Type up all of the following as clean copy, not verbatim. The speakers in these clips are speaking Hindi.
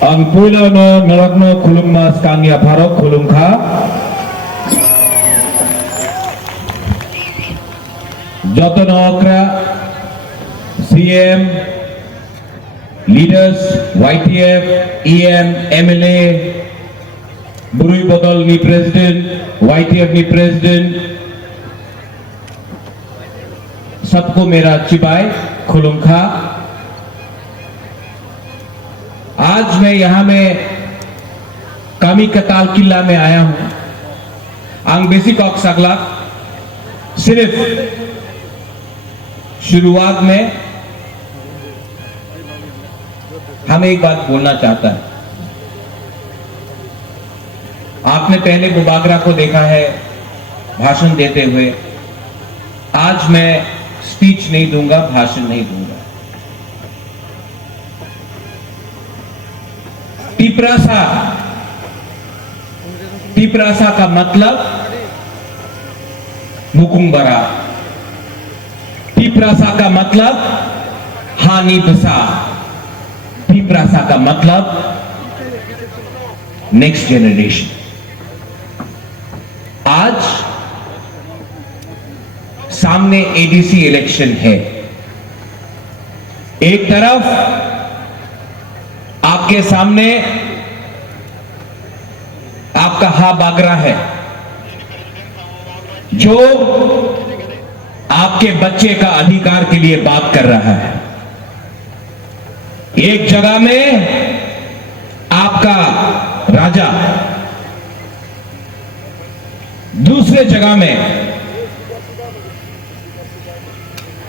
Ang pula no narakno khulum mas kangya pharok khulum kha jotono okra CM leaders YTF EM MLA Burui Bodol ni president YTF ni president सबको मेरा चिबाई खुलुम खा। आज मैं यहाँ में कामी कताल किला में आया हूँ। आंग बेसिक ऑक्स अगला सिर्फ शुरुआत में हमें एक बात बोलना चाहता है। आपने पहले बुबागरा को देखा है भाषण देते हुए। आज मैं स्पीच नहीं दूंगा, भाषण नहीं दूंगा। टिपरासा का मतलब मुकुंबरा। टिपरासा का मतलब हानि बसा। टिपरासा का मतलब नेक्स्ट जनरेशन। आज सामने एडीसी इलेक्शन है। एक तरफ आपके सामने आपका हा बागरा है जो आपके बच्चे का अधिकार के लिए बात कर रहा है। एक जगह में आपका राजा, दूसरे जगह में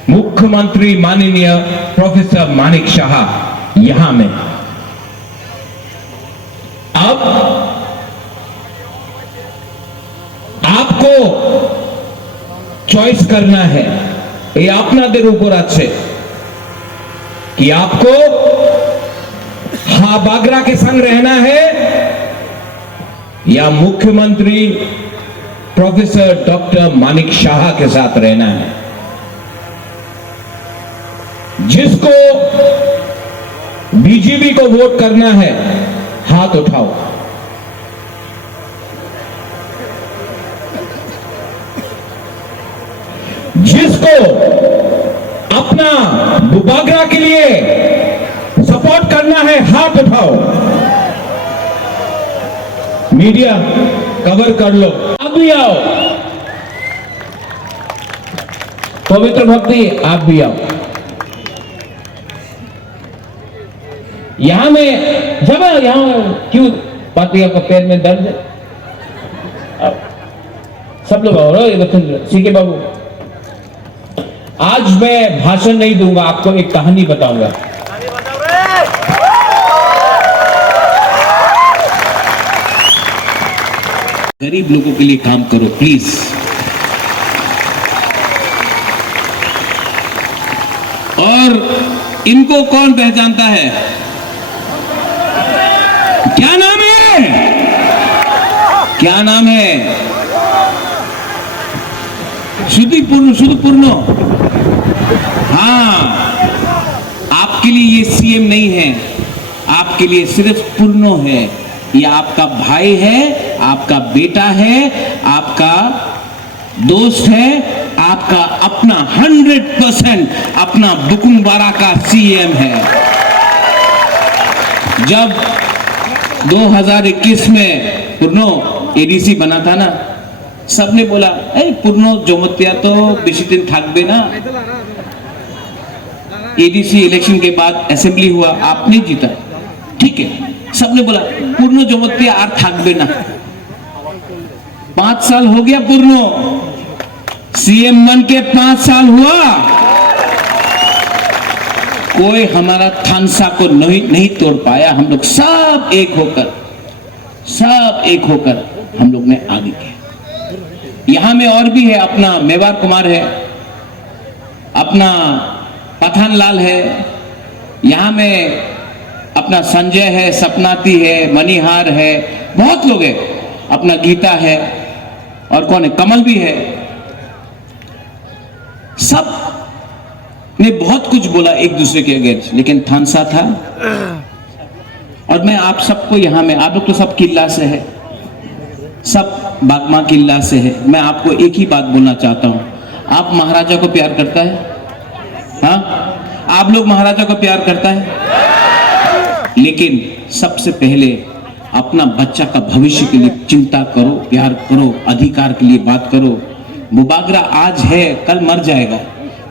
मुख्यमंत्री माननीय प्रोफेसर मानिक शाह यहां में। अब आपको चॉइस करना है, ये आपनादेर ऊपर আছে कि आपको हा बागरा के संग रहना है या मुख्यमंत्री प्रोफेसर डॉक्टर मानिक शाह के साथ रहना है। जिसको बीजेपी को वोट करना है हाथ उठाओ। जिसको अपना बुबागरा के लिए सपोर्ट करना है हाथ उठाओ। मीडिया कवर कर लो। आप भी आओ, पवित्र भक्ति आप भी आओ। यहां में जब यहां क्यों पार्टी आपका पैर में दर्द है? सब लोग आओ। सीके बाबू, आज मैं भाषण नहीं दूंगा, आपको एक कहानी बताऊंगा। गरीब लोगों के लिए काम करो प्लीज। और इनको कौन पहचानता है? क्या नाम है? क्या नाम है? शुद्धपूर्ण। हाँ, आपके लिए ये सीएम नहीं है, आपके लिए सिर्फ पूर्णो है। ये आपका भाई है, आपका बेटा है, आपका दोस्त है, आपका अपना 100% अपना बुकुंबारा का सीएम है। जब 2021 में पूर्णो एडीसी बना था ना, सबने बोला पूर्णो जोमतिया तो बेशी दिन থাকবে ना। एडीसी इलेक्शन के बाद असेंबली हुआ, आपने जीता, ठीक है। सबने बोला पूर्णो जोमतिया और থাকবে ना। 5 साल हो गया पूर्णो सीएम बन के 5 साल हुआ, कोई हमारा थानसा को नहीं तोड़ पाया। हम लोग सब एक होकर हम लोग ने आगे किया। यहां में और भी है, अपना मेवार कुमार है, अपना पठान लाल है, यहां में अपना संजय है, सपनाती है, मणिहार है, बहुत लोग हैं। अपना गीता है और कौन है, कमल भी है। सब ने बहुत कुछ बोला एक दूसरे के अगेंस्ट, लेकिन थानसा था और मैं आप सबको यहां में, आप लोग तो सब किला से है, सब बागमा किला से है, मैं आपको एक ही बात बोलना चाहता हूं, आप महाराजा को प्यार करता है? हाँ, आप लोग महाराजा को प्यार करता है? लेकिन सबसे पहले अपना बच्चा का भविष्य के लिए चिंता करो, प्यार करो, अधिकार के लिए बात करो। बुबागरा आज है, कल मर जाएगा,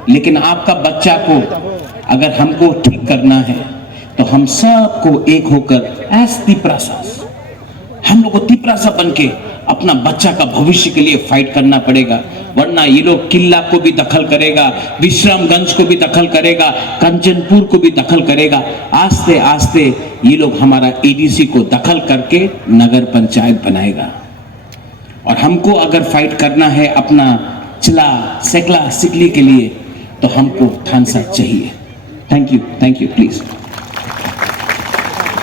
लेकिन आपका बच्चा को अगर हमको ठीक करना है तो हम सबको एक होकर एस तिपरासा, हम लोग को तिपरासा बन के अपना बच्चा का भविष्य के लिए फाइट करना पड़ेगा, वरना ये लोग किला को भी दखल करेगा, विश्रामगंज को भी दखल करेगा, कंचनपुर को भी दखल करेगा। आस्ते आस्ते ये लोग हमारा एडीसी को दखल करके नगर पंचायत बनाएगा। और हमको अगर फाइट करना है अपना चिला सेकला सिकली के लिए तो हमको थानसा चाहिए। Thank you please.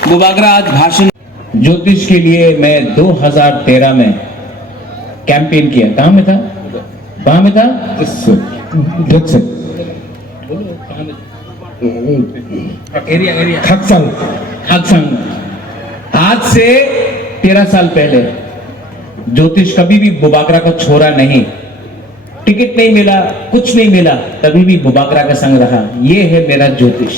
बुबागरा आज भाषण ज्योतिष के लिए मैं 2013 में कैंपेन किया। कहां में था? खक्संग। आज से 13 साल पहले ज्योतिष कभी भी बुबागरा को छोड़ा नहीं, टिकट नहीं मिला, कुछ नहीं मिला, तभी भी बुबागरा का संग रहा। ये है मेरा ज्योतिष।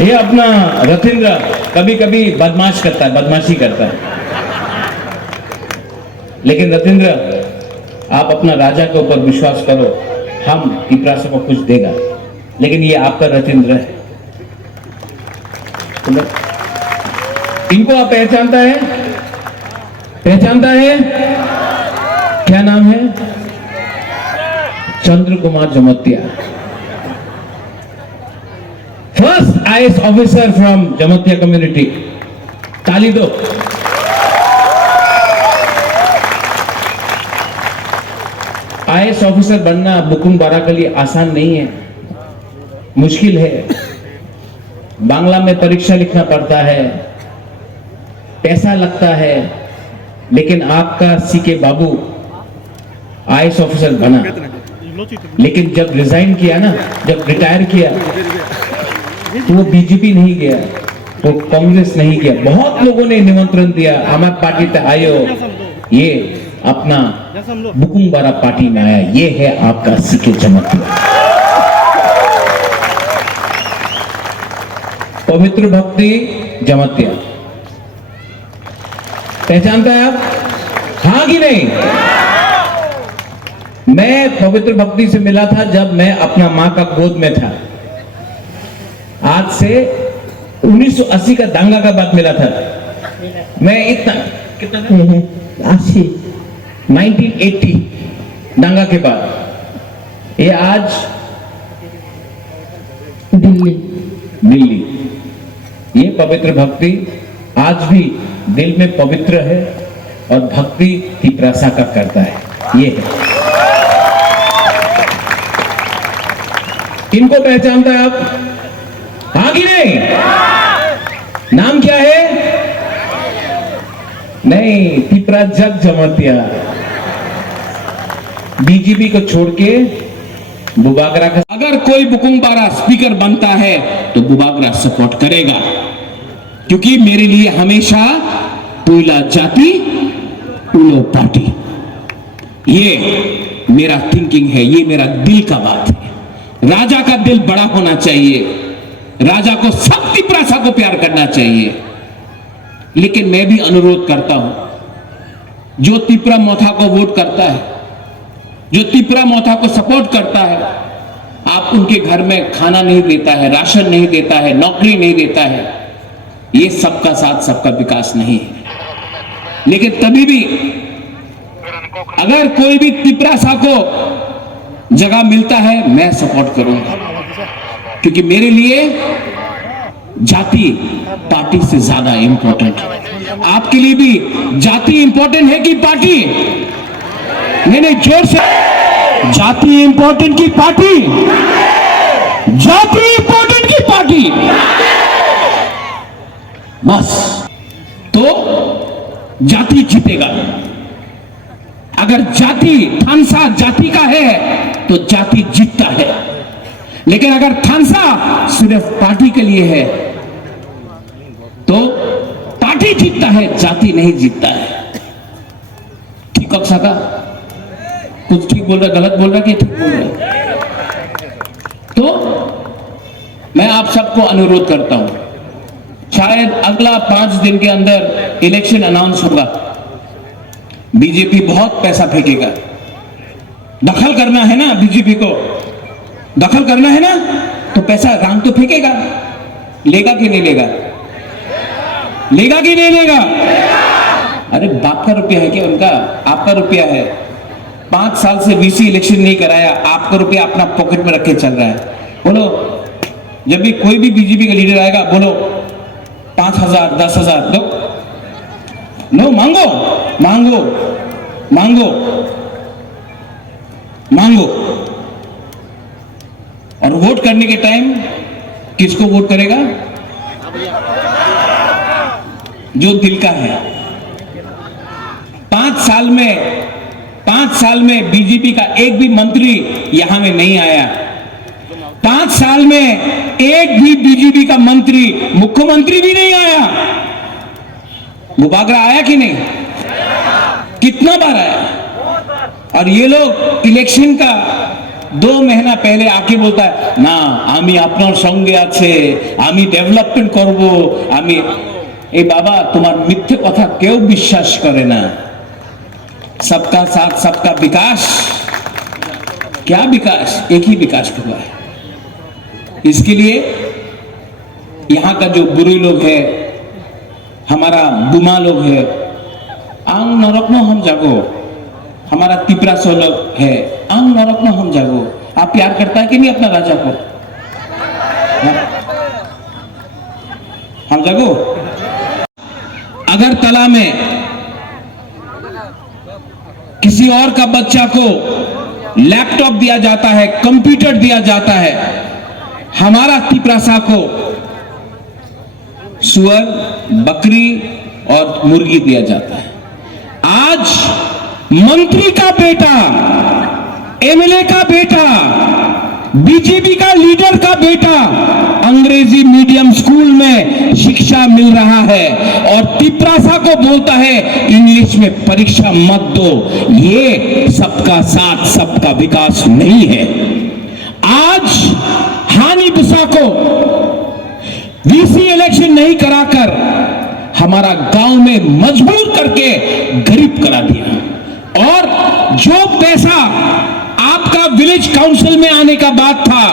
ये अपना रथिंद्र कभी कभी बदमाश करता है, बदमाशी करता है, लेकिन रथिंद्र आप अपना राजा के ऊपर विश्वास करो, हम तिपरासा को कुछ देगा। लेकिन ये आपका रथिंद्र है, इनको आप पहचानता है? क्या नाम है? Chandra Kumar Jamatia, first IAS officer from Jamatia community. ताली दो। आईएएस ऑफिसर बनना बुकुम बारा के लिए आसान नहीं है, मुश्किल है। बांग्ला में परीक्षा लिखना पड़ता है, पैसा लगता है, लेकिन आपका सीके बाबू आईएएस ऑफिसर बना। लेकिन जब रिजाइन किया ना, जब रिटायर किया, तो वो बीजेपी नहीं गया, वो कांग्रेस नहीं गया। बहुत लोगों ने निमंत्रण दिया, हमारे पार्टी तक आयो, ये अपना बुकुम बारा पार्टी में आया। ये है आपका सीके जमतिया। पवित्र भक्ति जमतिया, पहचानता है आप? हाँ कि नहीं? मैं पवित्र भक्ति से मिला था जब मैं अपना मां का गोद में था। आज से 1980 का दंगा का बाद मिला था मैं। इतना कितना 80 1980 दंगा के बाद। ये आज दिल्ली। ये पवित्र भक्ति आज भी दिल में पवित्र है और भक्ति तिपरासा का करता है। ये है, इनको पहचानता है आप? हाँ कि नहीं? नाम क्या है? नहीं, तिपरा जग जमतिया। बीजेपी को छोड़ के बुबागरा का, अगर कोई बुकुम बारा स्पीकर बनता है तो बुबागरा सपोर्ट करेगा, क्योंकि मेरे लिए हमेशा पुला जाति पुलो पार्टी, ये मेरा थिंकिंग है, ये मेरा दिल का बात है। राजा का दिल बड़ा होना चाहिए, राजा को सब तिपरासा को प्यार करना चाहिए। लेकिन मैं भी अनुरोध करता हूं, जो तिपरा मोथा को वोट करता है, जो तिपरा मोथा को सपोर्ट करता है, आप उनके घर में खाना नहीं देता है, राशन नहीं देता है, नौकरी नहीं देता है, ये सबका साथ सबका विकास नहीं है। लेकिन तभी भी अगर कोई भी तिपरासा को जगह मिलता है, मैं सपोर्ट करूंगा, क्योंकि मेरे लिए जाति पार्टी से ज्यादा इंपॉर्टेंट है। आपके लिए भी जाति इंपॉर्टेंट है कि पार्टी? नहीं, जोर से। जाति इंपॉर्टेंट की पार्टी? जाति इंपॉर्टेंट की पार्टी? बस, तो जाति जीतेगा। अगर जाति थानसा जाति का है तो जाति जीतता है। लेकिन अगर थानसा सिर्फ पार्टी के लिए है तो पार्टी जीतता है, जाति नहीं जीतता है। ठीक है का कुछ ठीक बोल रहा, गलत बोल रहा कि ठीक बोल रहा? तो मैं आप सबको अनुरोध करता हूं, शायद अगला 5 दिन के अंदर इलेक्शन अनाउंस होगा। बीजेपी बहुत पैसा फेंकेगा। दखल करना है ना, बीजेपी को दखल करना है ना, तो पैसा राम तो फेंकेगा। लेगा कि नहीं लेगा? लेगा कि नहीं लेगा? अरे बाप का रुपया है क्या उनका? आपका रुपया है। 5 साल से वीसी इलेक्शन नहीं कराया, आपका रुपया अपना पॉकेट में रख के चल रहा है। बोलो, जब भी कोई भी बीजेपी का लीडर आएगा, बोलो 5,000 10,000 दो, नो, मांगो मांगो मांगो मांगो। और वोट करने के टाइम किसको वोट करेगा? जो दिल का है। 5 साल में बीजेपी का एक भी मंत्री यहां में नहीं आया। 5 साल में एक भी बीजेपी का मंत्री, मुख्यमंत्री भी नहीं आया। मुबागरा आया कि नहीं? कितना बार आया? और ये लोग इलेक्शन का 2 महीना पहले आके बोलता है ना, आमी आपनर संगे आछे, आमी डेवलपमेंट करबो, आमी। ए बाबा, तुम्हार मिथ्ये कथा क्यों विश्वास करे ना? सबका साथ सबका विकास, क्या विकास? एक ही विकास हुआ है। इसके लिए यहां का जो बुरे लोग है, हमारा बुमा लोग है, आंग नरक में हम जागो। हमारा तिपरा सो लोग है, आंग नरक में हम जागो। आप प्यार करता है कि नहीं अपना राजा को? हम जागो। अगरतला में किसी और का बच्चा को लैपटॉप दिया जाता है, कंप्यूटर दिया जाता है, हमारा तिपरासा को सुअर, बकरी और मुर्गी दिया जाता है। आज मंत्री का बेटा, एमएलए का बेटा, बीजेपी का लीडर का बेटा अंग्रेजी मीडियम स्कूल में शिक्षा मिल रहा है और तिपरासा को बोलता है इंग्लिश में परीक्षा मत दो। ये सबका साथ सबका विकास नहीं है। आज हानि बुसा को वीसी इलेक्शन नहीं कराकर हमारा गांव में मजबूर करके गरीब करा दिया। और जो पैसा आपका विलेज काउंसिल में आने का बात था,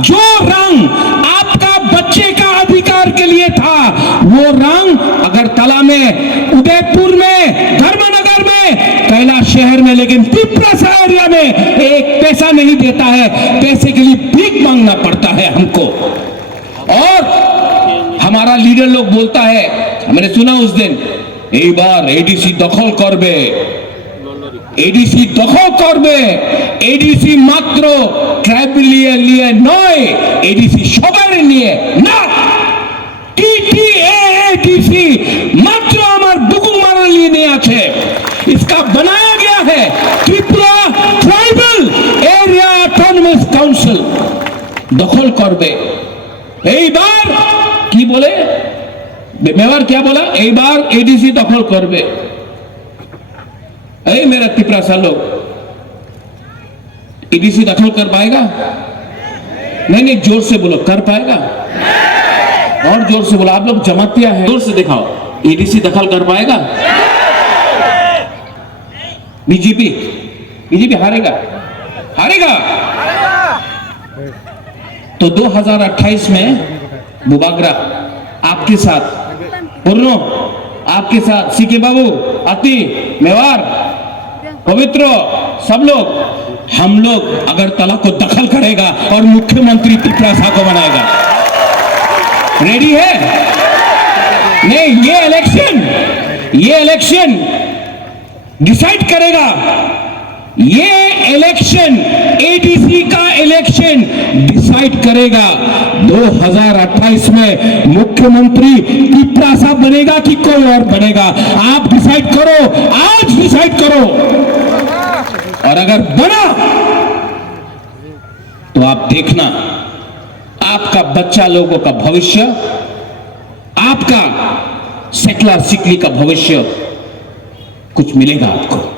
जो रंग आपका बच्चे का अधिकार के लिए था, वो रंग अगरतला में, उदयपुर में, धर्मनगर में, कैलाश शहर में, लेकिन तिपरासा एरिया में एक पैसा नहीं देता है। पैसे के लिए भीख मांगना पड़ता है हमको। और हमारा लीडर लोग बोलता है, मैंने सुना उस दिन, एक बार एडीसी दखल करबे, एडीसी दखल करबे, एडीसी मात्र ट्राइबल लिए नय, एडीसी সবার নিয়ে না, टीटीएडीसी मात्र हमार बुकुमारा लिए नहीं আছে। इसका बनाया गया है Tripura tribal area autonomous council दखल करबे। এই বার কি বলে मेवार, क्या बोला? এই বার एडीसी दखल करबे। ऐ मेरा तिपरासा लोग, एडीसी दखल कर पाएगा? नहीं, जोर से बोलो, कर पाएगा? और जोर से बोलो। आप लोग जमातिया है, जोर से दिखाओ। एडीसी दखल कर पाएगा? बीजेपी हारेगा, हारेगा। तो 2028 में मुबागरा आपके साथ, पूर्णो आपके साथ, सीके बाबू, अति, मेवार, पवित्र, सब लोग, हम लोग अगरतला को दखल करेगा और मुख्यमंत्री तिपरासा को बनाएगा। रेडी है? नहीं, ये इलेक्शन डिसाइड करेगा। ये इलेक्शन, एडीसी का इलेक्शन डिसाइड करेगा 2028 में मुख्यमंत्री तिपरासा बनेगा कि कोई और बनेगा। आप डिसाइड करो, आज डिसाइड करो। और अगर बना तो आप देखना आपका बच्चा लोगों का भविष्य, आपका सेकुलर सिकली का भविष्य कुछ मिलेगा आपको।